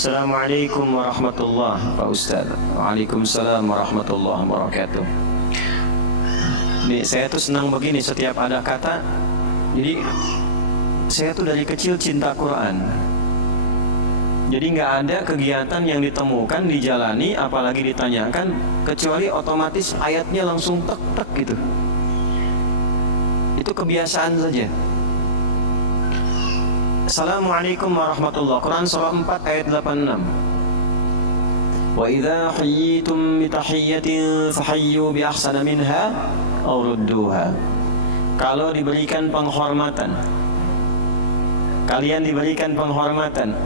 Assalamualaikum warahmatullahi wabarakatuh, Pak Ustaz. Waalaikumsalam warahmatullahi wabarakatuh. Nih, saya tuh senang begini setiap ada kata. Jadi saya tuh dari kecil cinta Quran. Jadi nggak ada kegiatan yang ditemukan, dijalani, apalagi ditanyakan, kecuali otomatis ayatnya langsung tek-tek gitu. Itu kebiasaan saja. Assalamualaikum warahmatullahi wabarakatuh. Quran surah 4 ayat 86. Wa idza hayyitum bi tahiyyatin fahayyu bi ahsana minha aw rudduha. Kalau diberikan penghormatan, kalian diberikan penghormatan.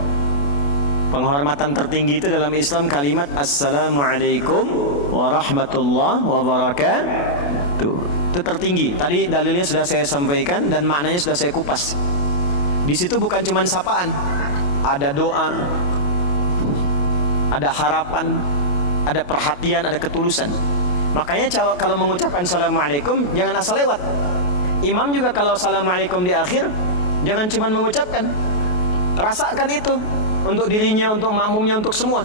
Penghormatan tertinggi itu dalam Islam kalimat Assalamualaikum warahmatullahi wabarakatuh. Itu tertinggi. Tadi dalilnya sudah saya sampaikan dan maknanya sudah saya kupas. Di situ bukan cuma sapaan, ada doa, ada harapan, ada perhatian, ada ketulusan. Makanya kalau mengucapkan Assalamualaikum jangan asal lewat. Imam juga kalau Assalamualaikum di akhir jangan cuma mengucapkan, rasakan itu untuk dirinya, untuk makmumnya, untuk semua.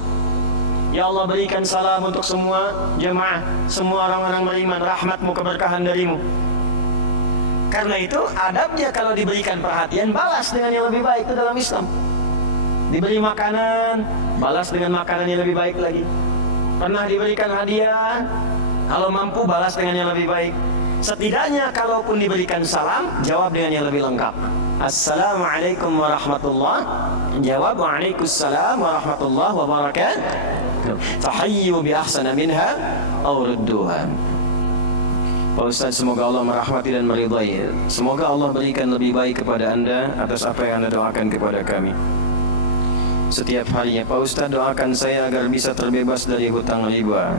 Ya Allah, berikan salam untuk semua jemaah, semua orang-orang beriman, rahmatmu, keberkahan darimu. Karena itu adabnya kalau diberikan perhatian, balas dengan yang lebih baik. Itu dalam Islam. Diberi makanan, balas dengan makanan yang lebih baik lagi. Pernah diberikan hadiah, kalau mampu balas dengan yang lebih baik. Setidaknya kalaupun diberikan salam, jawab dengan yang lebih lengkap. Assalamualaikum warahmatullahi wabarakatuh. Jawab waalaikumsalam warahmatullahi wabarakatuh. Fahayyu bi ahsana minha aw rudduha. Pak Ustaz, semoga Allah merahmati dan meridai. Semoga Allah berikan lebih baik kepada Anda atas apa yang Anda doakan kepada kami setiap harinya. Pak Ustaz, doakan saya agar bisa terbebas dari hutang riba.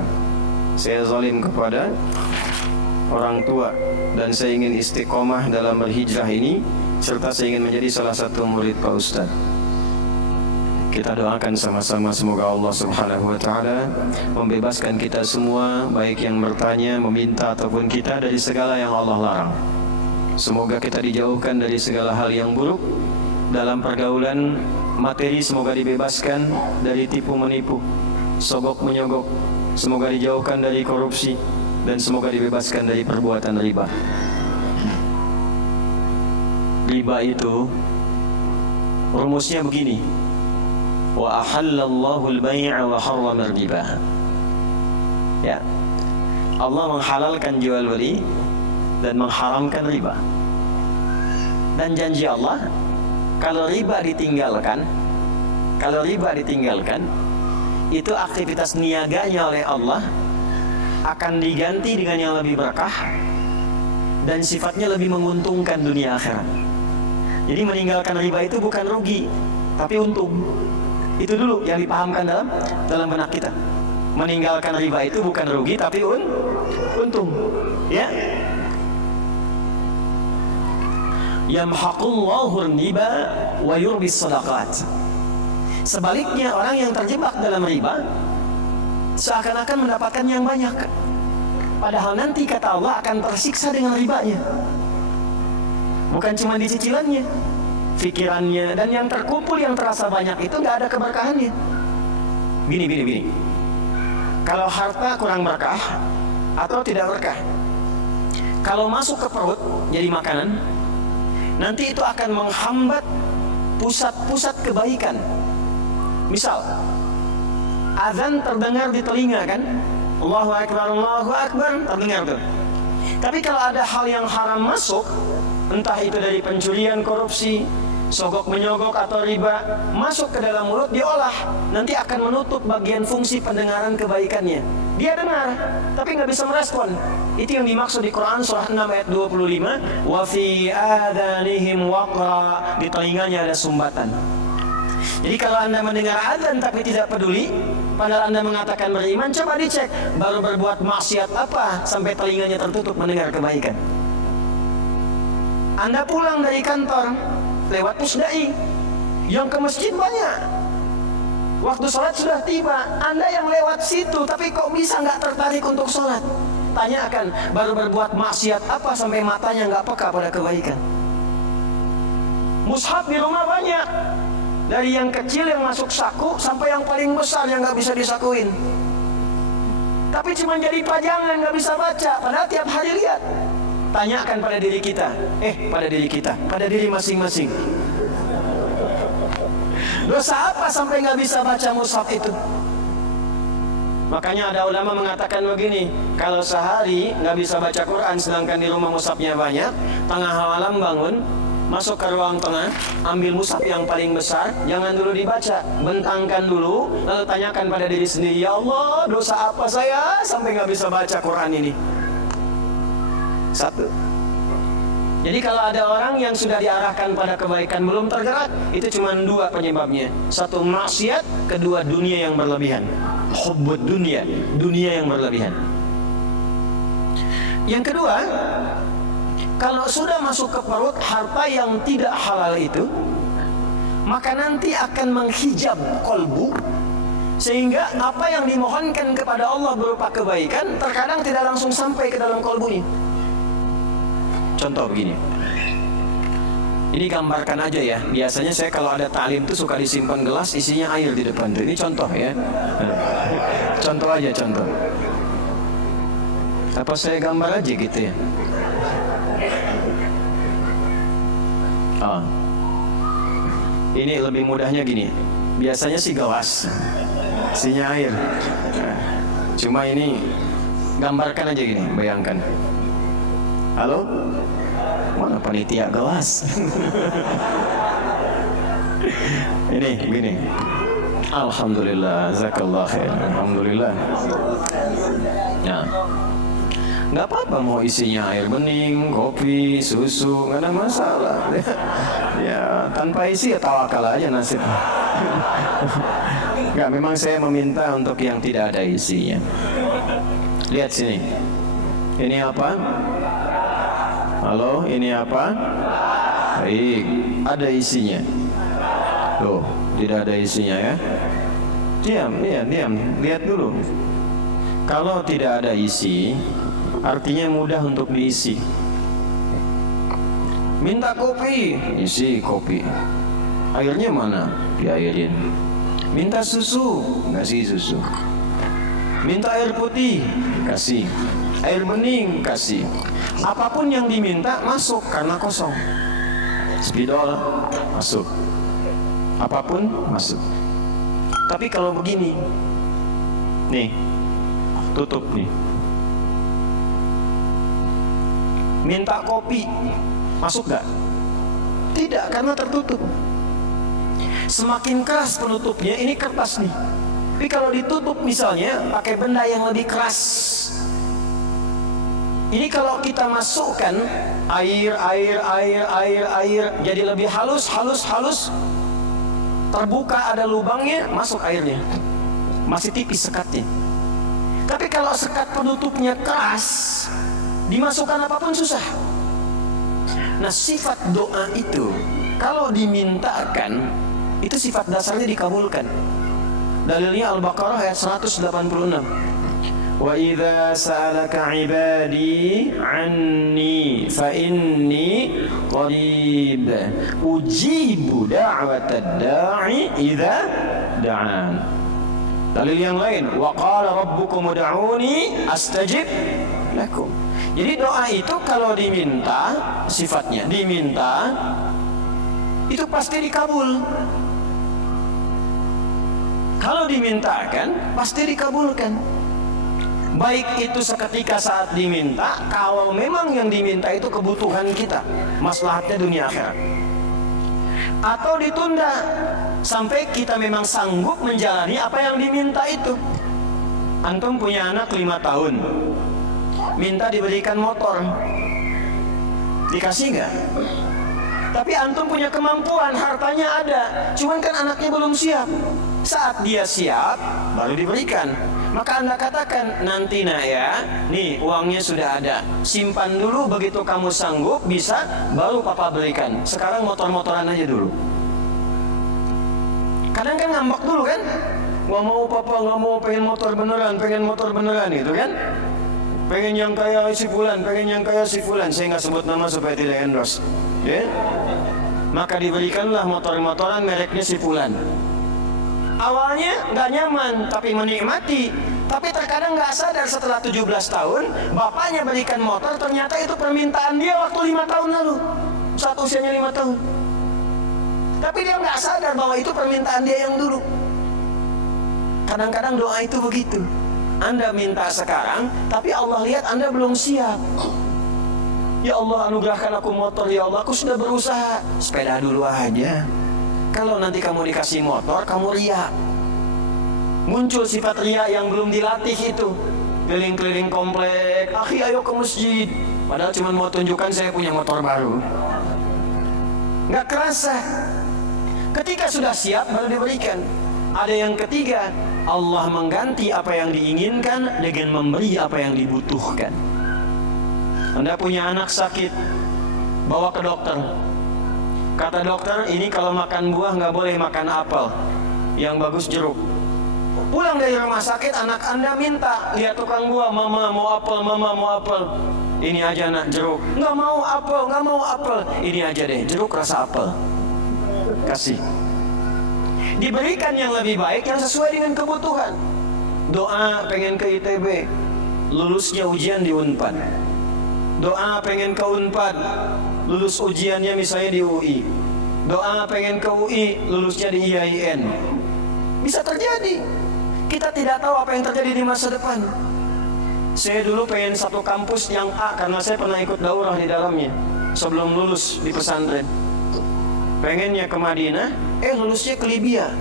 Saya zalim kepada orang tua dan saya ingin istiqomah dalam berhijrah ini, serta saya ingin menjadi salah satu murid Pak Ustaz. Kita doakan sama-sama semoga Allah Subhanahu wa ta'ala membebaskan kita semua, baik yang bertanya, meminta ataupun kita, dari segala yang Allah larang. Semoga kita dijauhkan dari segala hal yang buruk dalam pergaulan materi. Semoga dibebaskan dari tipu menipu, sogok menyogok. Semoga dijauhkan dari korupsi dan semoga dibebaskan dari perbuatan riba. Riba itu rumusnya begini: wa ahallallahu al-bai'a wa harrama ar-riba. Ya, Allah menghalalkan jual beli dan mengharamkan riba. Dan janji Allah, kalau riba ditinggalkan, itu aktivitas niaganya oleh Allah akan diganti dengan yang lebih berkah dan sifatnya lebih menguntungkan dunia akhirat. Jadi meninggalkan riba itu bukan rugi, tapi untung. Itu dulu yang dipahamkan dalam benak kita. Meninggalkan riba itu bukan rugi, tapi untung. Ya. Yamhaqullahu riba wa yurbis sadaqat. Sebaliknya, orang yang terjebak dalam riba seakan-akan mendapatkan yang banyak, padahal nanti kata Allah akan tersiksa dengan ribanya. Bukan cuma di cicilannya, pikirannya, dan yang terkumpul yang terasa banyak itu nggak ada keberkahannya. Gini. Kalau harta kurang berkah atau tidak berkah, kalau masuk ke perut jadi makanan, nanti itu akan menghambat pusat-pusat kebaikan. Misal, azan terdengar di telinga kan, Allahu Akbar, terdengar tuh. Tapi kalau ada hal yang haram masuk, entah itu dari pencurian, korupsi, sogok menyogok atau riba, masuk ke dalam mulut, diolah, nanti akan menutup bagian fungsi pendengaran kebaikannya. Dia dengar, tapi nggak bisa merespon. Itu yang dimaksud di Quran surah 6 ayat 25, wa fi adanihim waqra, di telinganya ada sumbatan. Jadi kalau Anda mendengar azan tapi tidak peduli, padahal Anda mengatakan beriman, coba dicek baru berbuat maksiat apa sampai telinganya tertutup mendengar kebaikan. Anda pulang dari kantor lewat pusdai, yang ke masjid banyak, waktu sholat sudah tiba, Anda yang lewat situ tapi kok bisa nggak tertarik untuk sholat? Tanyakan, baru berbuat maksiat apa sampai matanya nggak peka pada kebaikan? Mushaf di rumah banyak, Dari yang kecil yang masuk saku sampai yang paling besar yang nggak bisa disakuin. Tapi cuma jadi pajangan, nggak bisa baca. Padahal tiap hari lihat. Tanyakan pada diri kita, pada diri masing-masing. Dosa apa sampai nggak bisa baca mushaf itu? Makanya ada ulama mengatakan begini, kalau sehari nggak bisa baca Quran sedangkan di rumah mushafnya banyak, tengah malam bangun, masuk ke ruang tengah, ambil mushaf yang paling besar, jangan dulu dibaca, bentangkan dulu, lalu tanyakan pada diri sendiri, ya Allah, dosa apa saya sampai nggak bisa baca Quran ini? Satu. Jadi kalau ada orang yang sudah diarahkan pada kebaikan belum tergerak, itu cuma dua penyebabnya. Satu maksiat, kedua dunia yang berlebihan. Hubbud dunia, dunia yang berlebihan. Yang kedua, kalau sudah masuk ke perut harta yang tidak halal itu, maka nanti akan menghijab kolbu, sehingga apa yang dimohonkan kepada Allah berupa kebaikan terkadang tidak langsung sampai ke dalam kolbunya. Contoh begini, ini gambarkan aja ya. Biasanya saya kalau ada taklim tuh suka disimpan gelas isinya air di depan. Ini contoh ya. Contoh aja, contoh. Apa saya gambar aja gitu ya? Ini lebih mudahnya gini. Biasanya sih gelas isinya air. Cuma ini gambarkan aja gini, bayangkan. Halo? Mana panitia gelas? Ini begini. Alhamdulillah, zakallah khair. Alhamdulillah. Ya. Nggak apa-apa mau isinya air bening, kopi, susu, nggak ada masalah. Ya, tanpa isi ya tawakal aja nasib. Nggak, memang saya meminta untuk yang tidak ada isinya. Lihat sini. Ini apa? Halo, ini apa? Baik, ada isinya. Tuh, tidak ada isinya ya. Diam. Lihat dulu. Kalau tidak ada isi, artinya mudah untuk diisi. Minta kopi, isi kopi. Airnya mana? Diairin. Minta susu, kasih susu. Minta air putih, kasih. Air bening, kasih. Apapun yang diminta masuk karena kosong. Spidol masuk. Apapun masuk. Tapi kalau begini, nih, tutup nih. Minta kopi, masuk gak? Tidak, karena tertutup. Semakin keras penutupnya, ini kertas nih. Tapi kalau ditutup misalnya pakai benda yang lebih keras, ini kalau kita masukkan air, jadi lebih halus, terbuka ada lubangnya, masuk airnya. Masih tipis sekatnya. Tapi kalau sekat penutupnya keras, dimasukkan apapun susah. Nah, sifat doa itu kalau dimintakan, itu sifat dasarnya dikabulkan. Dalilnya Al-Baqarah ayat 186. Wa idza sa'alaka 'ibadi 'anni fa inni qarib ujibu da'watad da'i idza da'an. Dalil yang lain, wa qala rabbukum ud'uni astajib lakum. Jadi doa itu kalau diminta, sifatnya diminta itu pasti dikabul. Kalau dimintakan pasti dikabulkan. Baik itu seketika saat diminta, kalau memang yang diminta itu kebutuhan kita, maslahatnya dunia akhirat, atau ditunda sampai kita memang sanggup menjalani apa yang diminta itu. Antum punya anak 5 tahun, minta diberikan motor, dikasih nggak? Tapi antum punya kemampuan, hartanya ada, cuman kan anaknya belum siap. Saat dia siap, baru diberikan. Maka Anda katakan, nanti nak ya, nih uangnya sudah ada, simpan dulu, begitu kamu sanggup, bisa, baru papa berikan. Sekarang motor-motoran aja dulu. Kadang kan ngambek dulu kan, nggak mau papa, nggak mau, pengen motor beneran gitu kan. Pengen yang kayak si fulan, Saya nggak sebut nama supaya tidak endorse, ya. Maka diberikanlah motor-motoran mereknya si Fulan. Awalnya nggak nyaman, tapi menikmati. Tapi terkadang nggak sadar setelah 17 tahun, bapaknya berikan motor, ternyata itu permintaan dia waktu 5 tahun lalu. Saat usianya 5 tahun. Tapi dia nggak sadar bahwa itu permintaan dia yang dulu. Kadang-kadang doa itu begitu. Anda minta sekarang, tapi Allah lihat Anda belum siap. Ya Allah, anugerahkan aku motor. Ya Allah, aku sudah berusaha. Sepeda dulu aja. Kalau nanti kamu dikasih motor, kamu riak. Muncul sifat riak yang belum dilatih itu. Keliling-keliling komplek, akhi ayo ke masjid. Padahal cuma mau tunjukkan saya punya motor baru. Nggak kerasa. Ketika sudah siap baru diberikan. Ada yang ketiga, Allah mengganti apa yang diinginkan dengan memberi apa yang dibutuhkan. Anda punya anak sakit, bawa ke dokter. Kata dokter, ini kalau makan buah nggak boleh makan apel, yang bagus jeruk. Pulang dari rumah sakit, anak Anda minta, lihat tukang buah, mama mau apel, mama mau apel. Ini aja nak, jeruk. Nggak mau apel, nggak mau apel. Ini aja deh, jeruk rasa apel. Kasih. Diberikan yang lebih baik, yang sesuai dengan kebutuhan. Doa pengen ke ITB, lulusnya ujian di Unpad. Doa pengen ke Unpad, lulus ujiannya misalnya di UI. Doa pengen ke UI, lulusnya di IAIN. Bisa terjadi. Kita tidak tahu apa yang terjadi di masa depan. Saya dulu pengen satu kampus yang A karena saya pernah ikut daurah di dalamnya sebelum lulus di pesantren. Pengennya ke Madinah, lulusnya ke Libya.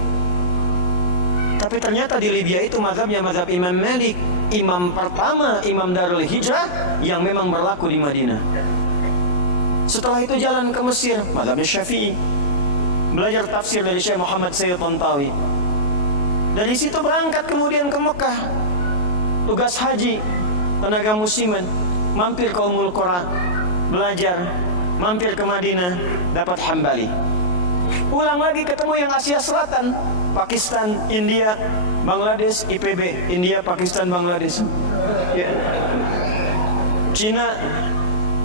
Tapi ternyata di Libya itu mazhabnya mazhab Imam Malik, imam pertama, imam Darul Hijrah yang memang berlaku di Madinah. Setelah itu jalan ke Mesir, mazhabnya Syafi'i. Belajar tafsir dari Syekh Muhammad Sayyid Tantawi. Dari situ berangkat kemudian ke Mekah. Tugas haji, tenaga musiman, mampir ke Ummul Qura, belajar, mampir ke Madinah, dapat Hambali. Pulang lagi ketemu yang Asia Selatan, Pakistan, India, Bangladesh, IPB, India, Pakistan, Bangladesh. Ya. Cina,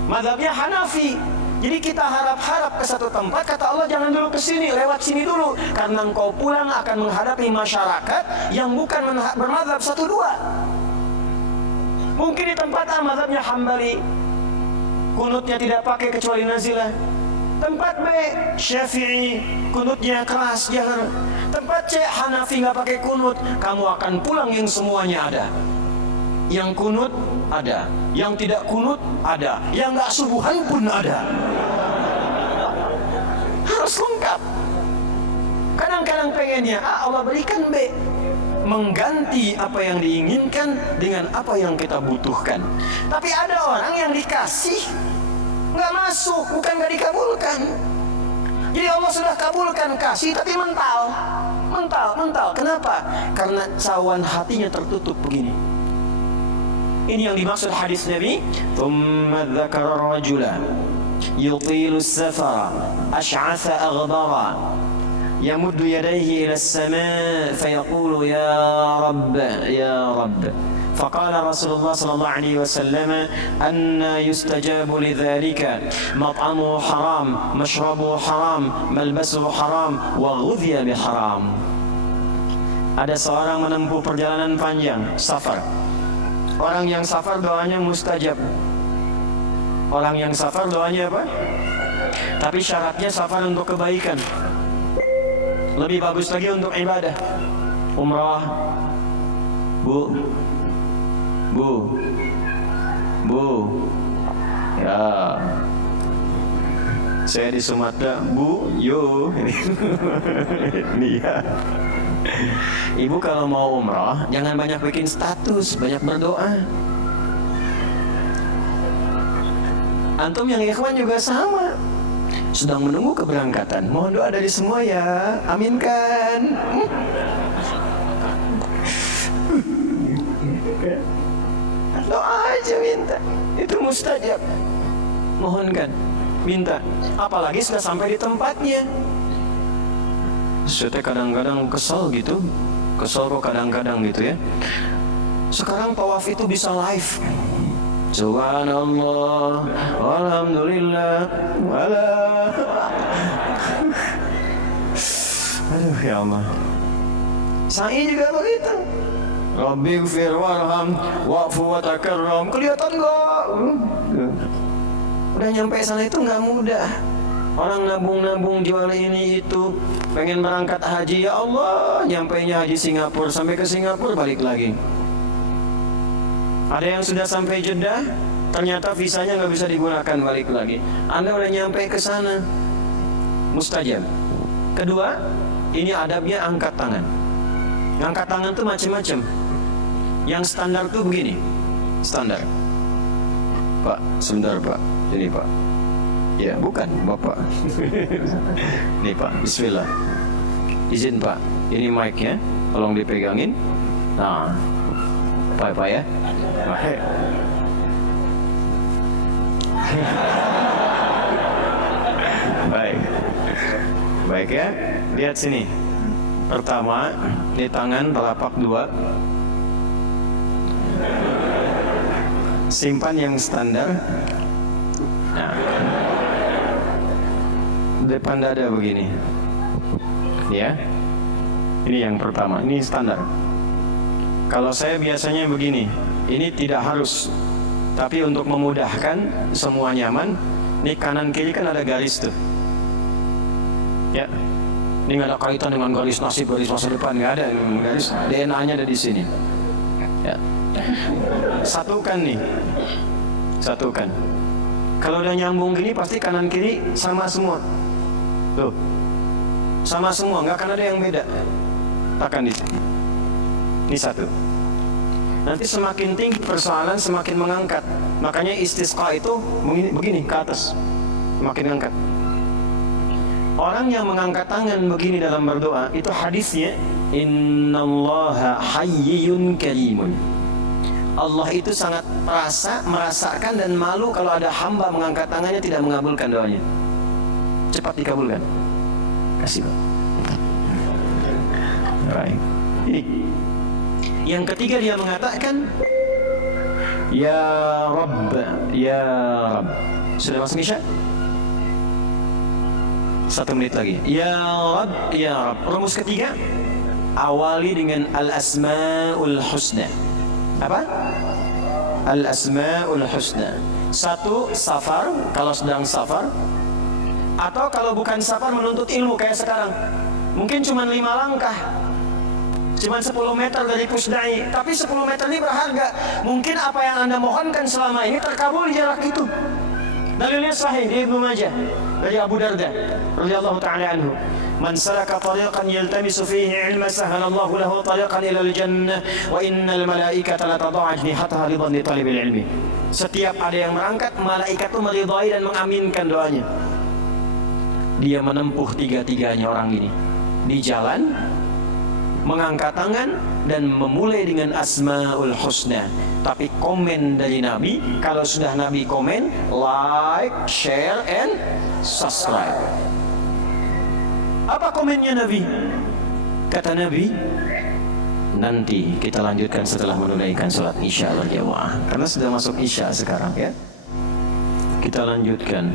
mazhabnya Hanafi. Jadi kita harap-harap ke satu tempat, kata Allah jangan dulu ke sini, lewat sini dulu, karena engkau pulang akan menghadapi masyarakat yang bukan bermazhab 1-2. Mungkin di tempat A mazhabnya Hambali, kunutnya tidak pakai kecuali nazilah. Tempat B Syafi'i, kunutnya keras, jahar. Tempat C Hanafi nggak pakai kunut. Kamu akan pulang yang semuanya ada. Yang kunut ada, yang tidak kunut ada, yang nggak subuhan pun ada. Harus lengkap. Kadang-kadang pengennya Allah berikan B, mengganti apa yang diinginkan dengan apa yang kita butuhkan. Tapi ada orang yang dikasih nggak masuk, bukan nggak dikabulkan. Jadi Allah sudah kabulkan kasih, tapi mental. Kenapa? Karena cawan hatinya tertutup begini. Ini yang dimaksud hadis Nabi. Thumma dzakara rajula yutilu as-safara ash'atha aghdara yamuddu yadayhi ila as-samaa fayaqulu ya Rabb ya Rabb. فقال رسول الله صلى الله عليه وسلم أن يستجاب لذلك مطعمه حرام مشربه حرام ملبسه حرام وغذي بحرام. Ada seorang menempuh perjalanan panjang, safar. Orang yang safar doanya mustajab. Orang yang safar doanya apa? Tapi syaratnya safar untuk kebaikan. Lebih bagus lagi untuk ibadah. Umrah. Bu, ya, saya di Sumatera, Bu, yo, ini ya. Ibu kalau mau umrah, jangan banyak bikin status, banyak berdoa. Antum yang ikhwan juga sama, sedang menunggu keberangkatan. Mohon doa dari semua ya, aminkan. Doa aja minta, itu mustajab. Mohonkan, minta. Apalagi sudah sampai di tempatnya. Saya kadang-kadang kesel gitu, kesel kok kadang-kadang gitu ya. Sekarang tawaf itu bisa live. Subhanallah, walhamdulillah, wala. Ya Allah. Sa'i juga begitu. Rabbi gfir warham wa'fu wa takarram. Kelihatan enggak? Udah nyampe sana itu nggak mudah. Orang nabung-nabung jual ini itu, pengen berangkat haji, ya Allah, nyampainya haji Singapura, sampai ke Singapura balik lagi. Ada yang sudah sampai Jeddah, ternyata visanya nggak bisa digunakan, balik lagi. Anda udah nyampe ke sana, mustajab. Kedua, ini adabnya angkat tangan. Angkat tangan tuh macam-macam. Yang standar tuh begini, standar. Pak, sebentar Pak, ini Pak. Ya, bukan Bapak. Nih Pak, bismillah. Izin Pak, ini mic-nya, tolong dipegangin. Nah, Pak ya. Baik. Baik. Baik ya, lihat sini. Pertama, di tangan telapak dua. Simpan yang standar. Nah, depan dada begini. Ya. Ini yang pertama, ini standar. Kalau saya biasanya begini. Ini tidak harus, tapi untuk memudahkan semua nyaman. Ini kanan kiri kan ada garis tuh. Ya. Ini nggak ada kaitan dengan garis nasib, garis masa depan, nggak ada garis. DNA-nya ada di sini. Ya. Satukan nih. Satukan. Kalau udah nyambung gini pasti kanan kiri sama semua. Tuh. Sama semua, nggak akan ada yang beda. Tekan di sini. Ini satu. Nanti semakin tinggi persoalan semakin mengangkat. Makanya istisqa itu begini ke atas. Semakin angkat. Orang yang mengangkat tangan begini dalam berdoa, itu hadisnya innallaha hayyun karimun. Allah itu sangat merasakan dan malu kalau ada hamba mengangkat tangannya tidak mengabulkan doanya. Cepat dikabulkan. Kasih Pak. Baik. Ini. Yang ketiga dia mengatakan ya Rabb, ya Rabb. Sudah masuk isya? 1 menit lagi. Ya Rabb, ya Rabb. Rumus ketiga, awali dengan al-asma'ul husna. Apa? Al-asma'ul husna. Satu, safar, kalau sedang safar. Atau kalau bukan safar menuntut ilmu kayak sekarang. Mungkin cuma 5 langkah. Cuma 10 meter dari Pusdai. Tapi 10 meter ini berharga. Mungkin apa yang Anda mohonkan selama ini terkabul di jarak itu. Dalilnya sahih di Ibnu Majah dari Abu Darda radhiyallahu ta'ala anhu. Man salaka tariqan yaltamisu fihi ilma sahhalallahu lahu tariqan ila al-jannah wa innal malaikata la tad'u ajnihataha ridan li talibil ilmi. Setiap ada yang berangkat, malaikat itu meridai dan mengaminkan doanya. Dia menempuh tiga-tiganya orang ini. Di jalan, mengangkat tangan dan memulai dengan asmaul husna. Tapi komen dari Nabi, kalau sudah Nabi komen, like, share, and subscribe. Apa komennya Nabi? Kata Nabi, nanti kita lanjutkan setelah menunaikan sholat isya berjamaah. Karena sudah masuk isya sekarang ya. Kita lanjutkan.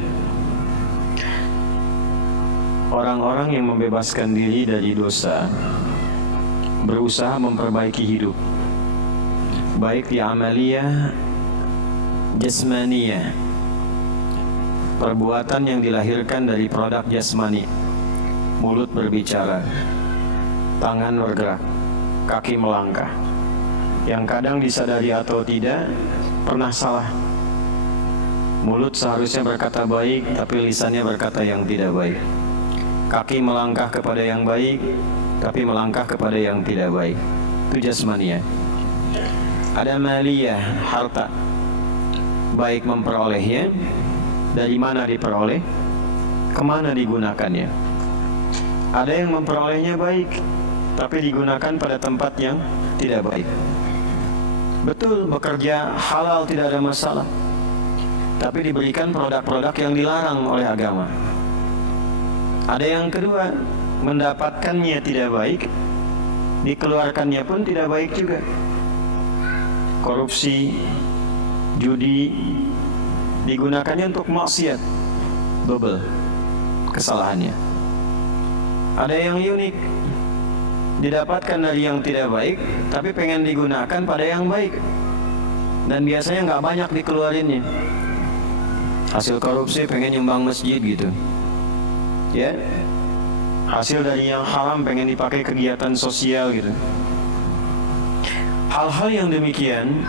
Orang-orang yang membebaskan diri dari dosa berusaha memperbaiki hidup, baik di amaliyah jasmaniyah, perbuatan yang dilahirkan dari produk jasmani. Mulut berbicara, tangan bergerak, kaki melangkah, yang kadang disadari atau tidak pernah salah. Mulut seharusnya berkata baik, tapi lisannya berkata yang tidak baik. Kaki melangkah kepada yang baik, tapi melangkah kepada yang tidak baik. Itu jasmania. Ada maliyah, harta, baik memperolehnya, dari mana diperoleh, kemana digunakannya. Ada yang memperolehnya baik, tapi digunakan pada tempat yang tidak baik. Betul, bekerja halal tidak ada masalah, tapi diberikan produk-produk yang dilarang oleh agama. Ada yang kedua, mendapatkannya tidak baik, dikeluarkannya pun tidak baik juga. Korupsi, judi, digunakannya untuk maksiat, double kesalahannya. Ada yang unik, didapatkan dari yang tidak baik, tapi pengen digunakan pada yang baik. Dan biasanya nggak banyak dikeluarinnya. Hasil korupsi pengen nyumbang masjid gitu, ya. Hasil dari yang haram pengen dipakai kegiatan sosial gitu. Hal-hal yang demikian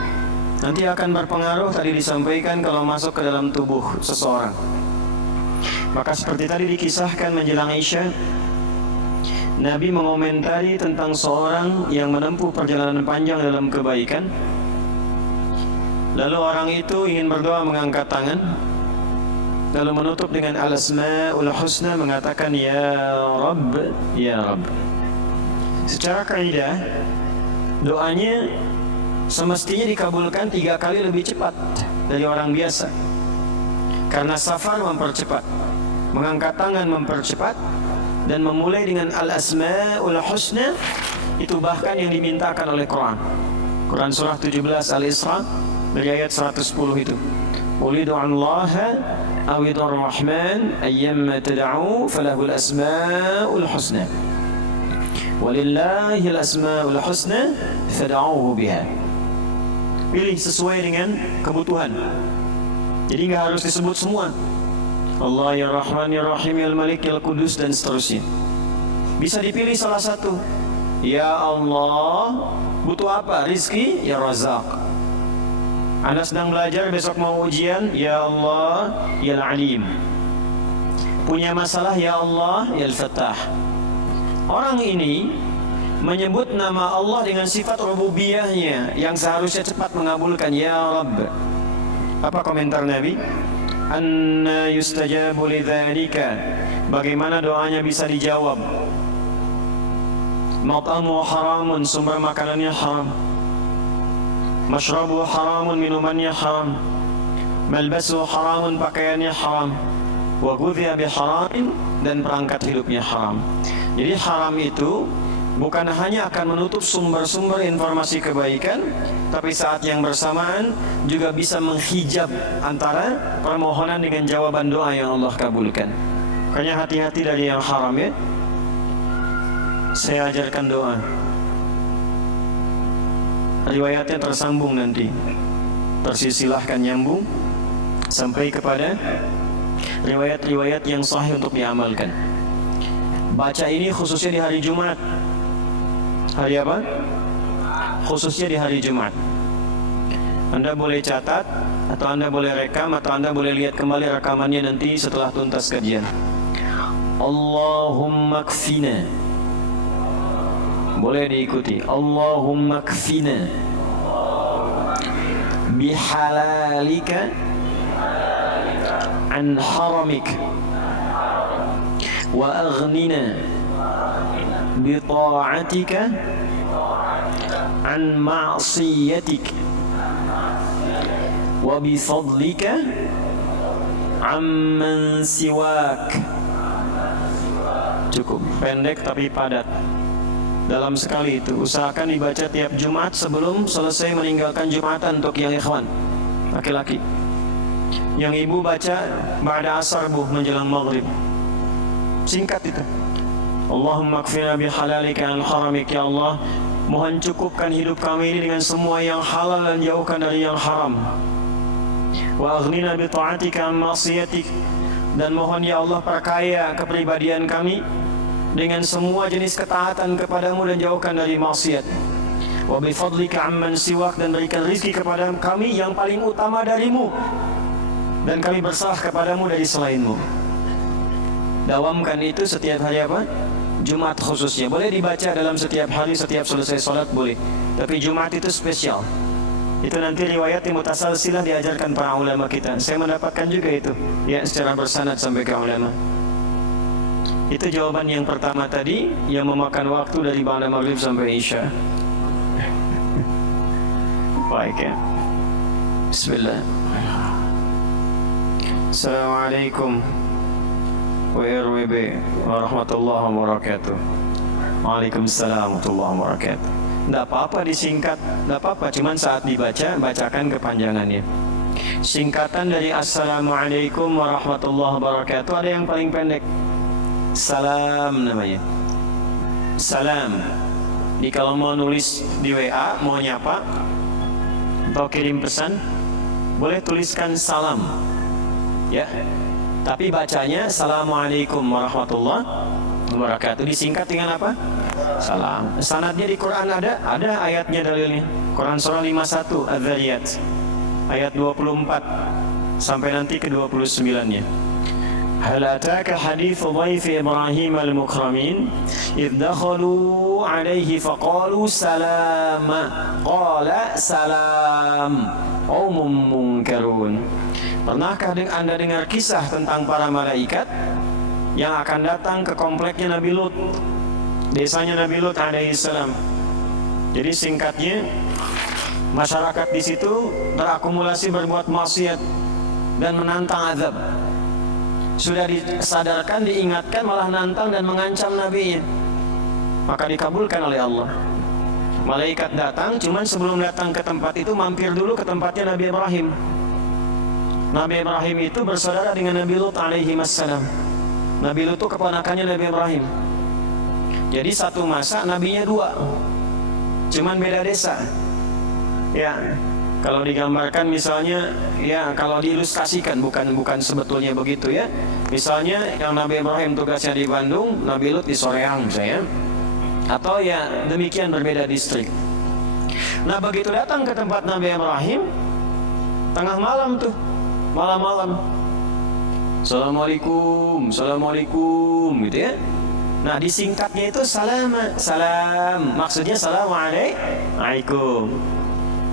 nanti akan berpengaruh, tadi disampaikan, kalau masuk ke dalam tubuh seseorang. Maka seperti tadi dikisahkan menjelang Isya, Nabi mengomentari tentang seorang yang menempuh perjalanan panjang dalam kebaikan. Lalu orang itu ingin berdoa mengangkat tangan, lalu menutup dengan al-asma'ul husna, mengatakan ya Rabb, ya Rabb. Secara kaidah, doanya semestinya dikabulkan 3 kali lebih cepat dari orang biasa. Karena safar mempercepat, mengangkat tangan mempercepat, dan memulai dengan al-asma'ul husna itu bahkan yang dimintakan oleh Quran. Quran surah 17 Al-Isra dari ayat 110 itu. Qul ud'ullaha aw ud'ur rahman ayyamma tad'u falahul asma'ul husna. Walillahil asma'ul husna fad'uhu biha. Pilih sesuai dengan kebutuhan. Jadi nggak harus disebut semua. Allah ya Rahman ya Rahim ya Malik ya Qudus dan seterusnya. Bisa dipilih salah satu. Ya Allah, butuh apa? Rizki, ya Razak. Anda sedang belajar, besok mau ujian, ya Allah, ya Alim. Punya masalah, ya Allah, ya Al-Fattah. Orang ini menyebut nama Allah dengan sifat rububiyahnya yang seharusnya cepat mengabulkan, ya Rabb. Apa komentar Nabi? Anna yustajabu lidzalika. Bagaimana doanya bisa dijawab? Mat'amu haramun, sumber makanannya haram. Mashrabu haramun, minumannya haram. Malbasu haramun, pakaiannya haram. Wa ghudhiya biharamin, dan perangkat hidupnya haram. Jadi haram itu bukan hanya akan menutup sumber-sumber informasi kebaikan, tapi saat yang bersamaan juga bisa menghijab antara permohonan dengan jawaban doa yang Allah kabulkan. Makanya hati-hati dari yang haram ya. Saya ajarkan doa, riwayatnya tersambung nanti, tersilsilahkan nyambung sampai kepada riwayat-riwayat yang sahih untuk diamalkan. Baca ini khususnya di hari Jumat. Hari apa? Khususnya di hari Jumat. Anda boleh catat, atau Anda boleh rekam, atau Anda boleh lihat kembali rekamannya nanti setelah tuntas kajian. Allahumma kfina. Boleh diikuti. Allahumma kfina bihalalika an haramik wa aghnina bita'atika an ma'siyatik wa bifadlika amman siwak. Cukup pendek tapi padat. Dalam sekali itu, usahakan dibaca tiap Jumat sebelum selesai meninggalkan Jumatan untuk yang ikhwan laki-laki. Yang ibu baca ba'da asar menjelang maghrib. Singkat itu. Allahumma kfina bihalalika an haramik, ya Allah, mohon cukupkan hidup kami ini dengan semua yang halal dan jauhkan dari yang haram. Wa aghnina bi ta'atika an ma'siyatik, dan mohon ya Allah perkaya kepribadian kami dengan semua jenis ketaatan kepadamu dan jauhkan dari maksiat. Wa bi fadlika amman siwak, dan berikan rizki kepada kami yang paling utama darimu, dan kami berserah kepadamu dari selainmu. Dawamkan itu setiap hari apa? Jumat khususnya. Boleh dibaca dalam setiap hari, setiap selesai sholat boleh. Tapi Jumat itu spesial. Itu nanti riwayat yang mutasalsilah diajarkan para ulama kita. Saya mendapatkan juga itu, ya, secara bersanad sampai ke ulama. Itu jawaban yang pertama tadi, yang memakan waktu dari ba'da maghrib sampai isya. Baik ya. Bismillah. Assalamualaikum WRWB warahmatullahi wabarakatuh. Waalaikumsalam warahmatullahi wabarakatuh. Tidak apa-apa disingkat, tidak apa-apa, cuman saat dibaca, bacakan kepanjangannya. Singkatan dari Assalamualaikum warahmatullahi wabarakatuh ada yang paling pendek, salam namanya. Salam. Jadi kalau mau nulis di WA, mau nyapa atau kirim pesan, boleh tuliskan salam, ya. Tapi bacanya Assalamualaikum warahmatullahi wabarakatuh. Disingkat dengan apa? Salam. Sanadnya di Quran ada ayatnya, dalilnya. Quran surah 51 Adz-Dzariyat ayat 24 sampai nanti ke 29-nya. Hal ataka hadithu dhaifi Ibrahim al-mukramin idh dakhalu alaihi faqalu salama qala salam qaumun munkarun. Pernahkah Anda dengar kisah tentang para malaikat yang akan datang ke kompleknya Nabi Lut, desanya Nabi Lut alaihissalam? Jadi singkatnya, masyarakat di situ terakumulasi berbuat maksiat dan menantang azab. Sudah disadarkan, diingatkan, malah nantang dan mengancam nabinya. Maka dikabulkan oleh Allah. Malaikat datang, cuman sebelum datang ke tempat itu mampir dulu ke tempatnya Nabi Ibrahim. Nabi Ibrahim itu bersaudara dengan Nabi Lut alaihi wassalam. Nabi Lut itu keponakannya Nabi Ibrahim. Jadi satu masa nabinya dua, cuman beda desa. Ya, kalau digambarkan misalnya, ya kalau diilustrasikan, bukan sebetulnya begitu ya. Misalnya yang Nabi Ibrahim tugasnya di Bandung, Nabi Lut di Soreang misalnya. Atau ya demikian, berbeda distrik. Nah begitu datang ke tempat Nabi Ibrahim, tengah malam tuh, malam-malam, Assalamualaikum, Assalamualaikum gitu ya. Nah disingkatnya itu salam, maksudnya Assalamualaikum.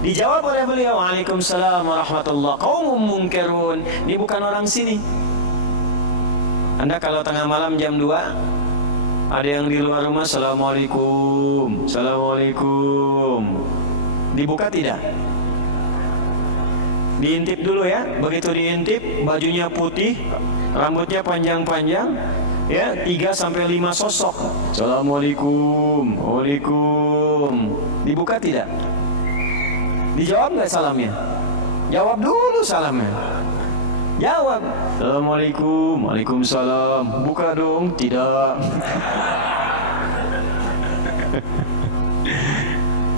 Dijawab oleh beliau, Waalaikumsalam warahmatullah, qaumun munkarun. Ini bukan orang sini. Anda kalau tengah malam jam 2 ada yang di luar rumah, Assalamualaikum, Assalamualaikum, dibuka tidak? Diintip dulu ya. Begitu diintip, bajunya putih, rambutnya panjang-panjang, ya 3-5 sosok, Assalamualaikum, Waalaikum, dibuka tidak? Dijawab nggak salamnya? Jawab dulu salamnya. Jawab, Assalamualaikum, Waalaikumsalam, buka dong. Tidak.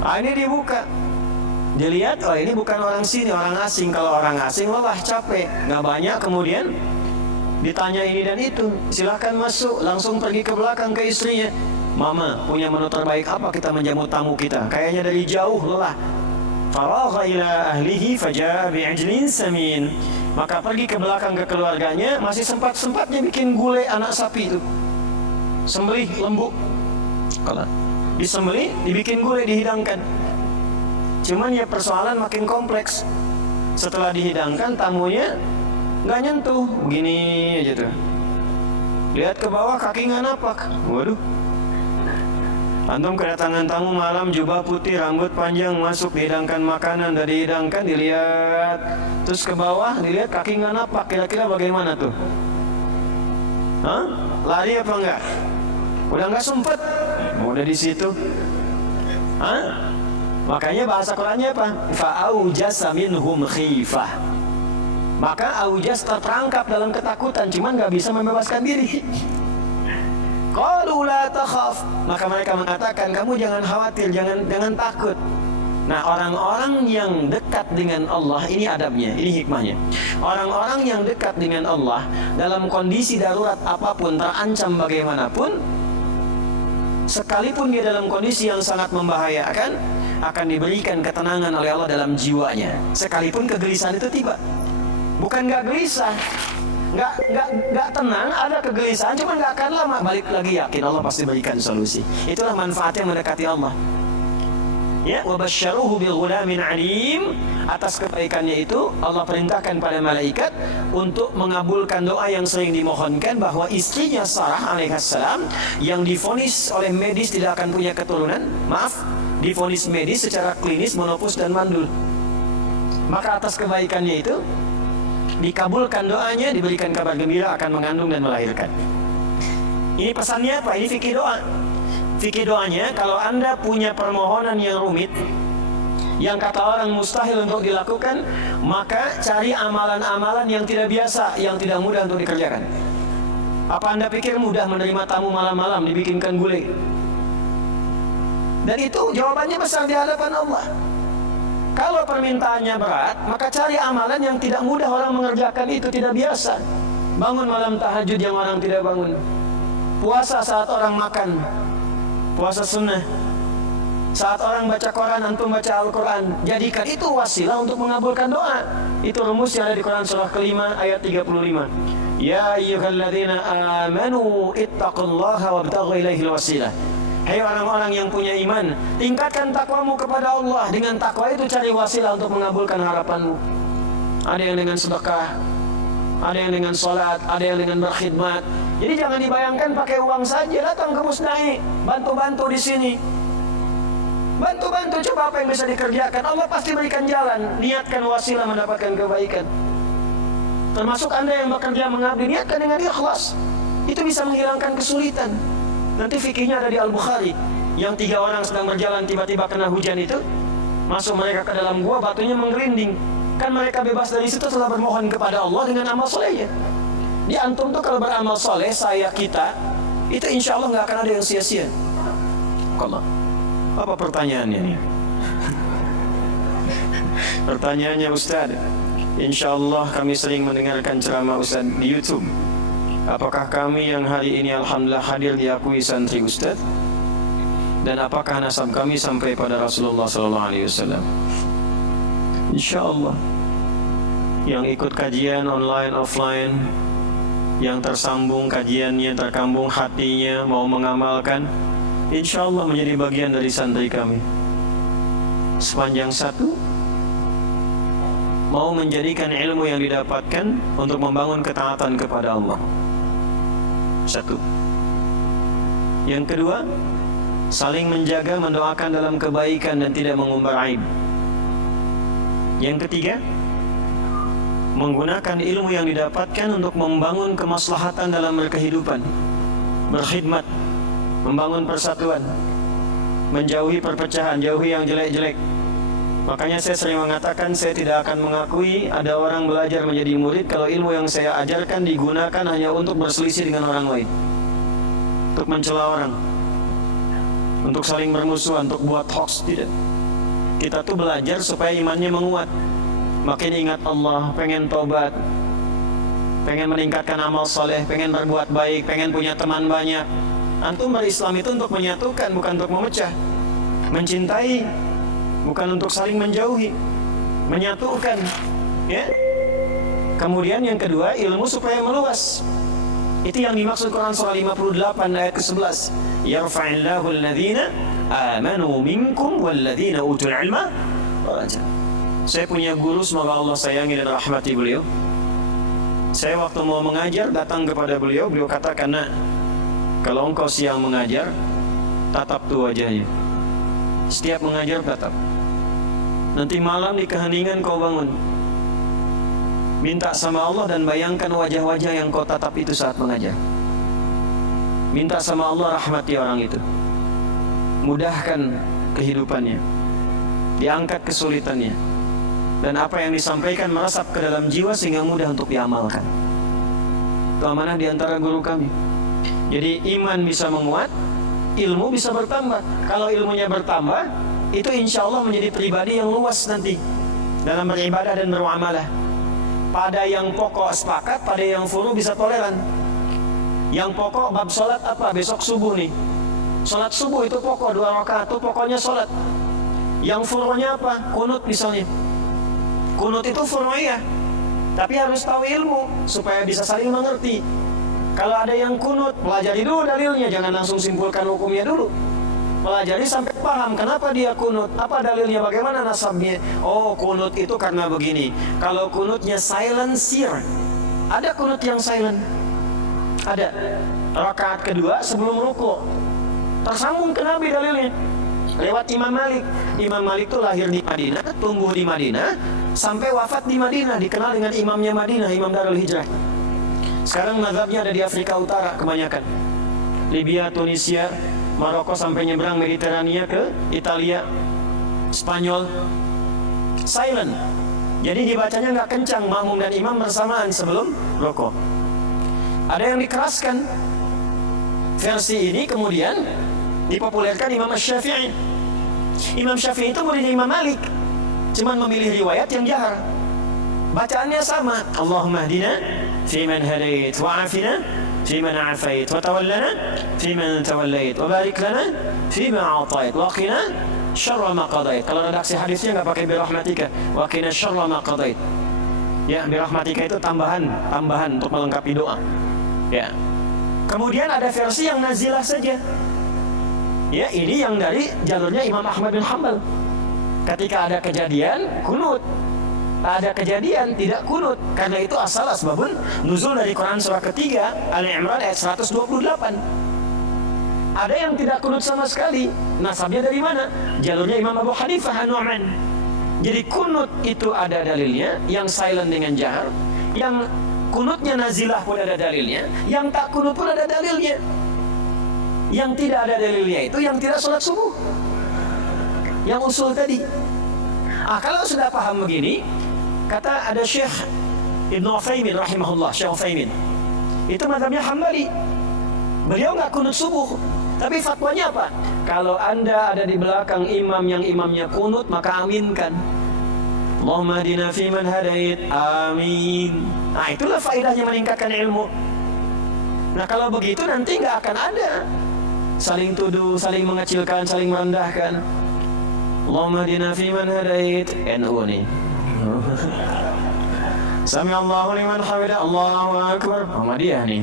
Ini dibuka. Dilihat, oh ini bukan orang sini, orang asing. Kalau orang asing lelah, capek, nggak banyak. Kemudian ditanya ini dan itu, silahkan masuk. Langsung pergi ke belakang ke istrinya, Mama, punya menu terbaik apa kita menjamu tamu kita? Kayaknya dari jauh lelah. Faragha ila ahlihi faja'a bi'ajlin samin. Maka pergi ke belakang ke keluarganya, masih sempat-sempatnya bikin gulai anak sapi itu, sembelih lembu. Kalau disembelih, dibikin gulai, dihidangkan. Cuman ya persoalan makin kompleks. Setelah dihidangkan, tamunya nggak nyentuh, begini aja tuh. Lihat ke bawah, kaki nggak napak. Waduh. Antum kedatangan tamu malam, jubah putih, rambut panjang, masuk, dihidangkan makanan, udah dihidangkan, dilihat. Terus ke bawah, dilihat kaki nggak napak. Kira-kira bagaimana tuh? Hah? Lari apa enggak? Udah nggak sempet? Udah di situ. Hah? Makanya bahasa Qurannya apa? Fa'aujasa minhum khifah. Maka aujas terperangkap dalam ketakutan, cuman nggak bisa membebaskan diri. Qalu la takhaf. Maka mereka mengatakan, kamu jangan khawatir, jangan takut. Nah, orang-orang yang dekat dengan Allah, ini adabnya, ini hikmahnya. Orang-orang yang dekat dengan Allah dalam kondisi darurat apapun, terancam bagaimanapun, sekalipun dia dalam kondisi yang sangat membahayakan, akan diberikan ketenangan oleh Allah dalam jiwanya. Sekalipun kegelisahan itu tiba. Bukan nggak gelisah, nggak tenang, ada kegelisahan, cuma nggak akan lama, balik lagi yakin Allah pasti berikan solusi. Itulah manfaatnya mendekati Allah. Ya, wabasyaruhu bighulamin alim. Atas kebaikannya itu Allah perintahkan pada malaikat untuk mengabulkan doa yang sering dimohonkan, bahwa istrinya Sarah alaihissalam yang divonis oleh medis tidak akan punya keturunan, divonis medis secara klinis menopause dan mandul. Maka atas kebaikannya itu dikabulkan doanya, diberikan kabar gembira akan mengandung dan melahirkan. Ini pesannya apa? Ini fikih doa. Fikih doanya, kalau Anda punya permohonan yang rumit, yang kata orang mustahil untuk dilakukan, maka cari amalan-amalan yang tidak biasa, yang tidak mudah untuk dikerjakan. Apa Anda pikir mudah menerima tamu malam-malam, dibikinkan gulai? Dan itu jawabannya besar di hadapan Allah. Kalau permintaannya berat, maka cari amalan yang tidak mudah orang mengerjakan itu, tidak biasa. Bangun malam tahajud yang orang tidak bangun. Puasa saat orang makan, puasa sunnah. Saat orang baca Quran, antum baca Al-Quran. Jadikan itu wasilah untuk mengabulkan doa. Itu rumus yang ada di Quran surah kelima ayat 35. Ya ayyuhalladzina amanu ittaqullaha wabtaghu ilaihil wasilah. Hei orang-orang yang punya iman, tingkatkan takwamu kepada Allah. Dengan takwa itu cari wasilah untuk mengabulkan harapanmu. Ada yang dengan sedekah, ada yang dengan sholat, ada yang dengan berkhidmat. Jadi jangan dibayangkan pakai uang saja. Datang ke Musnai, bantu-bantu di sini. Bantu-bantu, coba apa yang bisa dikerjakan. Allah pasti berikan jalan. Niatkan wasilah mendapatkan kebaikan. Termasuk Anda yang bekerja mengabdi, niatkan dengan ikhlas. Itu bisa menghilangkan kesulitan. Nanti fikihnya ada di Al-Bukhari. Yang 3 orang sedang berjalan, tiba-tiba kena hujan itu. Masuk mereka ke dalam gua, batunya menggerinding. Kan mereka bebas dari situ setelah bermohon kepada Allah dengan amal solehnya. Di antum tuh kalau beramal soleh, saya, kita, itu insya Allah nggak akan ada yang sia-sia. Allah. Apa pertanyaannya nih? Pertanyaannya Ustaz, insya Allah kami sering mendengarkan ceramah Ustaz di YouTube. Apakah kami yang hari ini alhamdulillah hadir diakui santri Ustaz? Dan apakah nasab kami sampai pada Rasulullah SAW? Insya Allah. Yang ikut kajian online offline, yang tersambung kajiannya, terkambung hatinya, mau mengamalkan, insya Allah menjadi bagian dari santri kami. Sepanjang satu, mau menjadikan ilmu yang didapatkan untuk membangun ketaatan kepada Allah. Satu. Yang kedua, saling menjaga, mendoakan dalam kebaikan dan tidak mengumbar aib. Yang ketiga, menggunakan ilmu yang didapatkan untuk membangun kemaslahatan dalam berkehidupan, berkhidmat, membangun persatuan, menjauhi perpecahan, jauhi yang jelek-jelek. Makanya saya sering mengatakan, saya tidak akan mengakui ada orang belajar menjadi murid kalau ilmu yang saya ajarkan digunakan hanya untuk berselisih dengan orang lain, untuk mencela orang, untuk saling bermusuhan, untuk buat hoax. Tidak. Kita tuh belajar supaya imannya menguat, makin ingat Allah, pengen tobat, pengen meningkatkan amal soleh, pengen berbuat baik, pengen punya teman banyak. Antum berislam itu untuk menyatukan, bukan untuk memecah. Mencintai, bukan untuk saling menjauhi. Menyatukan, ya. Kemudian yang kedua, ilmu supaya meluas. Itu yang dimaksud Quran surah 58 ayat ke-11. Yarfa'illahu alladhina amanu minkum walladhina utul ilma darajat. Saya punya guru, semoga Allah sayangi dan rahmati beliau. Saya waktu mau mengajar datang kepada beliau, beliau katakan, "Nak, kalau engkau siang mengajar, tatap tuh wajahnya. Setiap mengajar tatap. Nanti malam di keheningan kau bangun. Minta sama Allah dan bayangkan wajah-wajah yang kau tatap itu saat mengajar. Minta sama Allah rahmati orang itu. Mudahkan kehidupannya. Diangkat kesulitannya. Dan apa yang disampaikan meresap ke dalam jiwa sehingga mudah untuk diamalkan." Itu amanah di antara guru kami. Jadi iman bisa menguat, ilmu bisa bertambah. Kalau ilmunya bertambah, itu insya Allah menjadi pribadi yang luas nanti dalam beribadah dan bermuamalah. Pada yang pokok sepakat, pada yang furu bisa toleran. Yang pokok bab sholat apa? Besok subuh nih, sholat subuh itu pokok 2 rakaat, itu pokoknya sholat. Yang furunya apa? Kunut misalnya. Kunut itu furu'iyah, tapi harus tahu ilmu supaya bisa saling mengerti. Kalau ada yang kunut, pelajari dulu dalilnya, jangan langsung simpulkan hukumnya dulu. Pelajari sampai paham kenapa dia kunut, apa dalilnya, bagaimana nasabnya. Oh, kunut itu karena begini. Kalau kunutnya silencier, ada kunut yang silent. Ada. Rakaat kedua sebelum ruku, tersambung ke Nabi dalilnya. Lewat Imam Malik. Imam Malik itu lahir di Madinah, tumbuh di Madinah, sampai wafat di Madinah, dikenal dengan imamnya Madinah, Imam Darul Hijrah. Sekarang mazhabnya ada di Afrika Utara kebanyakan. Libya, Tunisia, Maroko sampai nyebrang Mediterania ke Italia, Spanyol. Silent. Jadi dibacanya nggak kencang, makmum dan imam bersamaan sebelum rukuk. Ada yang dikeraskan. Versi ini kemudian dipopulerkan Imam Syafi'i. Imam Syafi'i itu muridnya Imam Malik, cuman memilih riwayat yang jahar. Bacaannya sama. Allahumma hdina fiman hadait wa afina fiman afait wa tawallana fiman tawallait wa barik lana fima atait wa qina syarra ma qadait. Kalau redaksi hadisnya nggak pakai birahmatika, wa qina syarra ma qadait. Ya, birahmatika itu tambahan untuk melengkapi doa. Ya. Kemudian ada versi yang nazilah saja. Ya, ini yang dari jalurnya Imam Ahmad bin Hanbal. Ketika ada kejadian kunut, ada kejadian tidak kunut, karena itu asal asbabun nuzul dari Quran surah ketiga Ali Imran ayat 128. Ada yang tidak kunut sama sekali. Nasabnya dari mana? Jalurnya Imam Abu Hanifah An-Nu'man. Jadi kunut itu ada dalilnya, yang silent dengan jahar, yang kunutnya nazilah pun ada dalilnya, yang tak kunut pun ada dalilnya. Yang tidak ada dalilnya itu yang tidak sholat subuh, yang usul tadi. Kalau sudah paham begini, kata ada Syekh Ibnu Utsaimin rahimahullah, Syekh Utsaimin itu mazhabnya Hambali. Beliau nggak kunut subuh, tapi fatwanya apa? Kalau anda ada di belakang imam yang imamnya kunut, maka aminkan. Allahumma hdina fiman hadait, amin. Nah, itulah faedahnya meningkatkan ilmu. Nah, kalau begitu nanti nggak akan ada saling tuduh, saling mengecilkan, saling merendahkan. Allahumma hdina fiman hadait, NU nih. Sami Allahu liman hamidah, Allahu akbar. Muhammadiyah nih.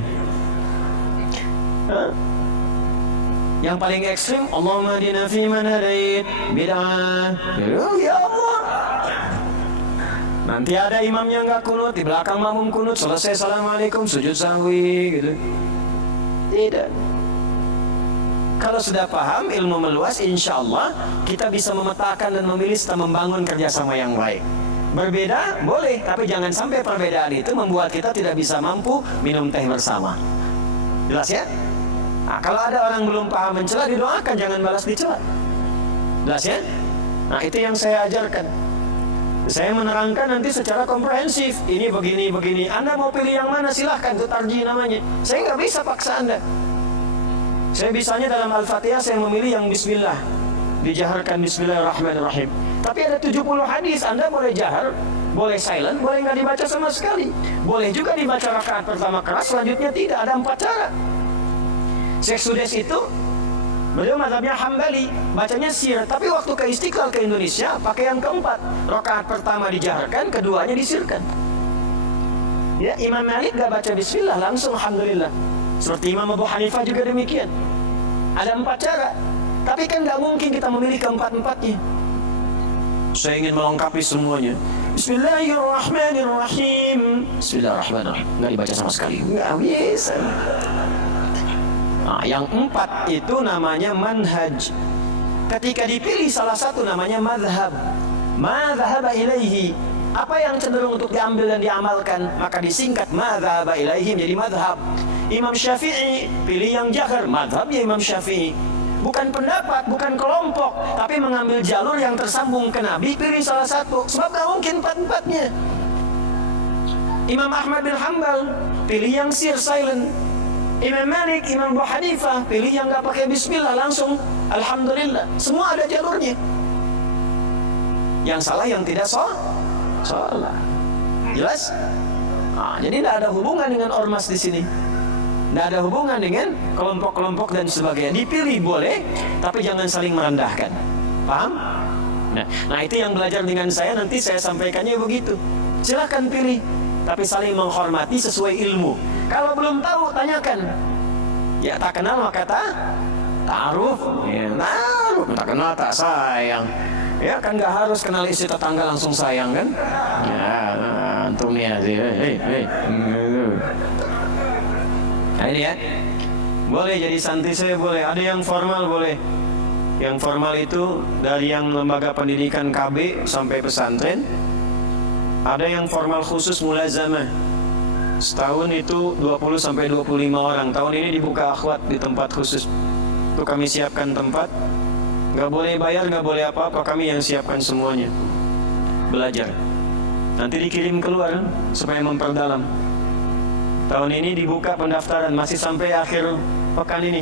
Yang paling ekstrim, Allahumma hdina fiman hadait, bid'ah. Ya Allah. Nanti ada imamnya nggak kunut, di belakang makmum kunut, selesai assalamualaikum, sujud sahwi gitu. Tidak. Kalau sudah paham, ilmu meluas, insya Allah kita bisa memetakan dan memilih serta membangun kerjasama yang baik. Berbeda boleh, tapi jangan sampai perbedaan itu membuat kita tidak bisa mampu minum teh bersama. Jelas ya? Nah, kalau ada orang belum paham mencela, didoakan, jangan balas dicela. Jelas ya? Nah, itu yang saya ajarkan. Saya menerangkan nanti secara komprehensif. Ini begini. Anda mau pilih yang mana silahkan, itu tarjih namanya. Saya nggak bisa paksa Anda. Saya bisanya dalam Al-Fatihah saya memilih yang Bismillah, dijaharkan Bismillahirrahmanirrahim. Tapi ada 70 hadis, Anda boleh jahar, boleh silent, boleh nggak dibaca sama sekali. Boleh juga dibaca rakaat pertama keras, selanjutnya tidak. Ada 4 cara. Syekh Sudes itu beliau mazhabnya Hambali, bacanya sir. Tapi waktu ke Istiqlal ke Indonesia pakai yang keempat. Rakaat pertama dijaharkan, keduanya disirkan. Ya, Imam Malik nggak baca Bismillah, langsung Alhamdulillah. Seperti Imam Abu Hanifah juga demikian. Ada 4 cara. Tapi kan nggak mungkin kita memilih keempat-empatnya. Saya ingin melengkapi semuanya. Bismillahirrahmanirrahim. Bismillahirrahmanirrahim. Nggak dibaca sama sekali. Nggak bisa. Nah, yang 4 itu namanya manhaj. Ketika dipilih salah satu namanya madhab. Madhaba ilaihi. Apa yang cenderung untuk diambil dan diamalkan, maka disingkat madhaba ilaihi menjadi madhab. Imam Syafi'i pilih yang jahar, madhabnya Imam Syafi'i. Bukan pendapat, bukan kelompok, tapi mengambil jalur yang tersambung ke Nabi, pilih salah satu. Sebab gak mungkin 4-empatnya. Imam Ahmad bin Hanbal pilih yang sir, silent. Imam Malik, Imam Abu Hanifah pilih yang gak pakai bismillah, langsung Alhamdulillah. Semua ada jalurnya. Yang salah yang tidak salah. Jelas? Nah, jadi tidak ada hubungan dengan ormas di sini. Tidak ada hubungan dengan kelompok-kelompok dan sebagainya. Dipilih boleh, tapi jangan saling merendahkan. Paham? Nah, itu yang belajar dengan saya, nanti saya sampaikannya begitu. Silahkan pilih, tapi saling menghormati sesuai ilmu. Kalau belum tahu, tanyakan. Ya, tak kenal maka ta'aruf. Ya, ta'aruf. Tak kenal tak sayang. Ya kan nggak harus kenal istri tetangga langsung sayang kan? Ya, antum nih hei. Nah ini ya, boleh jadi santri saya boleh. Ada yang formal boleh. Yang formal itu dari yang lembaga pendidikan KB sampai pesantren. Ada yang formal khusus mulazamah. Setahun itu 20 sampai 25 orang. Tahun ini dibuka akhwat di tempat khusus. Itu kami siapkan tempat. Gak boleh bayar, gak boleh apa-apa, kami yang siapkan semuanya. Belajar. Nanti dikirim keluar supaya memperdalam. Tahun ini dibuka pendaftaran, masih sampai akhir pekan ini.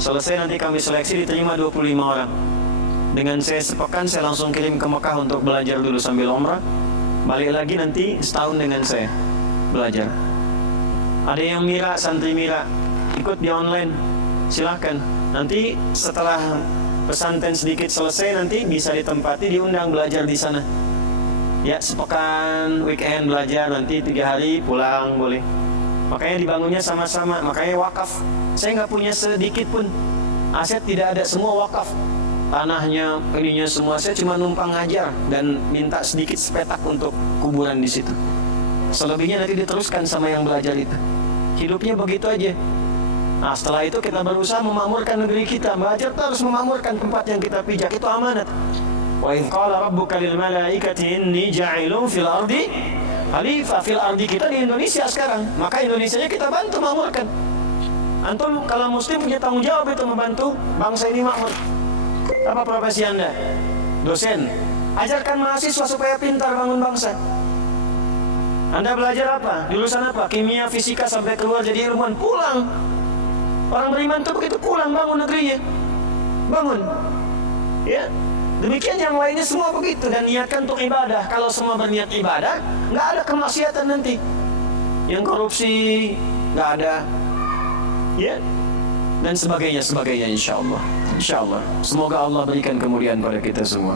Selesai nanti kami seleksi, diterima 25 orang. Dengan saya sepekan saya langsung kirim ke Mekah untuk belajar dulu sambil umrah. Balik lagi nanti setahun dengan saya belajar. Ada yang mira, santri mira, ikut di online, silahkan. Nanti setelah pesantren sedikit selesai, nanti bisa ditempati, diundang belajar di sana. Ya, sepekan, weekend belajar, nanti 3 hari pulang boleh. Makanya dibangunnya sama-sama, makanya wakaf. Saya nggak punya sedikit pun aset, tidak ada, semua wakaf. Tanahnya, ininya semua, saya cuma numpang ngajar dan minta sedikit sepetak untuk kuburan di situ. Selebihnya nanti diteruskan sama yang belajar itu. Hidupnya begitu aja. Nah, setelah itu kita berusaha memakmurkan negeri kita. Belajar harus memakmurkan tempat yang kita pijak, itu amanat. Wa idz qala rabbuka lil malaikati inni ja'ilun fil ardi khalifah. Fil ardi kita di Indonesia sekarang, maka Indonesianya kita bantu makmurkan. Antum kalau muslim punya tanggung jawab itu membantu bangsa ini makmur. Apa profesi Anda? Dosen. Ajarkan mahasiswa supaya pintar bangun bangsa. Anda belajar apa? Jurusan apa? Kimia, fisika, sampai keluar jadi ilmuwan, pulang. Orang beriman itu begitu, pulang bangun negerinya. Bangun. Ya. Demikian yang lainnya semua begitu, dan niatkan untuk ibadah. Kalau semua berniat ibadah, nggak ada kemaksiatan nanti. Yang korupsi nggak ada. Ya. Dan sebagainya insya Allah. Semoga Allah berikan kemuliaan pada kita semua.